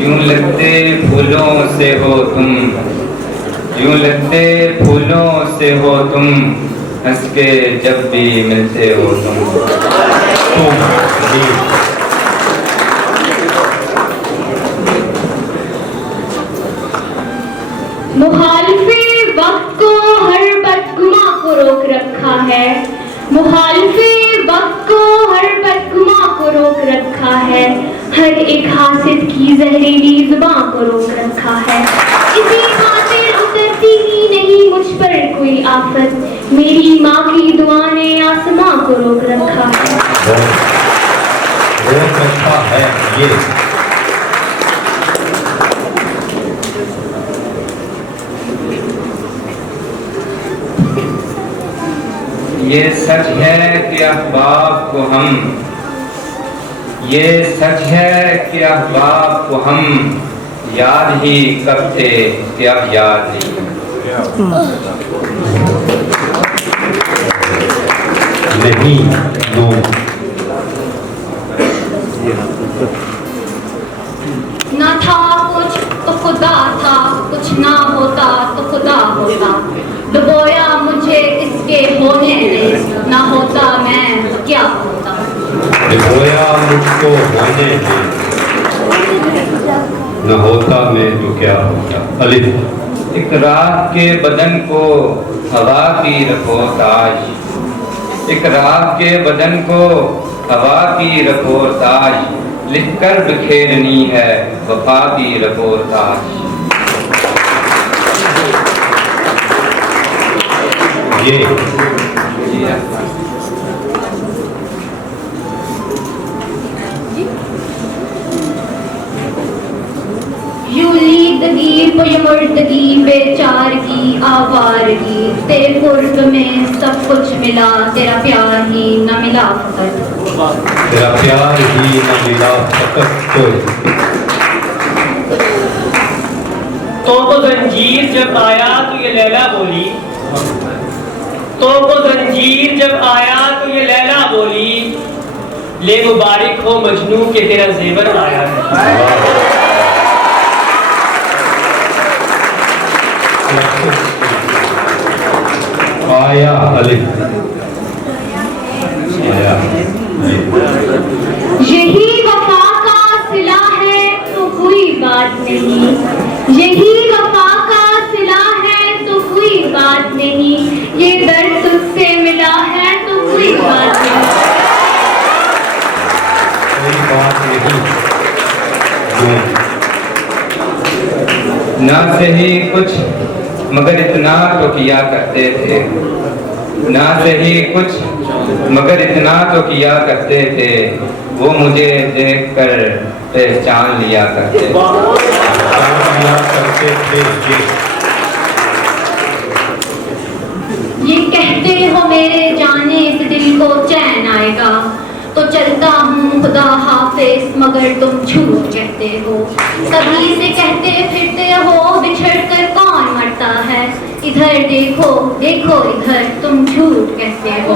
यूं लगते फूलों से हो तुम, यूं लगते फूलों से हो तुम, हंस के जब भी मिलते हो तुम। मुखालिफे वक्त को हर बदगुमा को रोक रखा है, मुखालिफे वक्त को हर बदगुमा को रोक रखा है, हर एक हासिद की जहरीली जुबां को रोक रखा है। इसी खातिर उतरती ही नहीं मुझ पर कोई आफत, मेरी माँ की दुआ ने आसमां को रोक रखा है। रोक रखा है ये सच है कि अहबाब को हम, ये सच है कि अहबाब को हम याद ही कब थे कि अब याद नहीं। नो ना था कुछ तो खुदा था, कुछ ना होता तो खुदा होता, डुबोया मुझे इसके होने ने, ना होता मैं तो क्या होता। डुबोया मुझको होने में, न होता मैं तो क्या होता। अलिफ। एक रात के बदन को हवा की रखो ताज, एक रात के बदन को हवा की रखो ताज, लिखकर बिखेरनी है वफा की रखो ताज। ये यूलीदगी पुयमुर्दगी बेचारगी आवारगी, तेरे कुर्ब में सब कुछ मिला, तेरा प्यार ही न मिला फकत, तेरा प्यार ही न मिला फकत। तो वो जंजीर जब आया तो ये लैला बोली, तो वो जंजीर जब आया तो ये लैला बोली, ले मुबारक हो मजनू के तेरा जेवर आया है। आया अलिफ आया। यही वफा का सिला है तो कोई बात नहीं, यही वफा का सिला है तो कोई बात नहीं, ये दर्द तुझसे मिला है तो कोई बात नहीं, कोई बात नहीं। ना सही कुछ मगर इतना तो किया करते थे, ना सही कुछ मगर इतना तो किया करते थे, वो मुझे देखकर पहचान लिया करते थे। ये कहते हो मेरे जाने से दिल को चैन आएगा, तो चलता हूँ खुदा हाफिज मगर तुम झूठ कहते हो, सभी से कहते फिरते हो बिछड़ कर कौन मरता है, इधर देखो देखो इधर तुम झूठ कहते हो।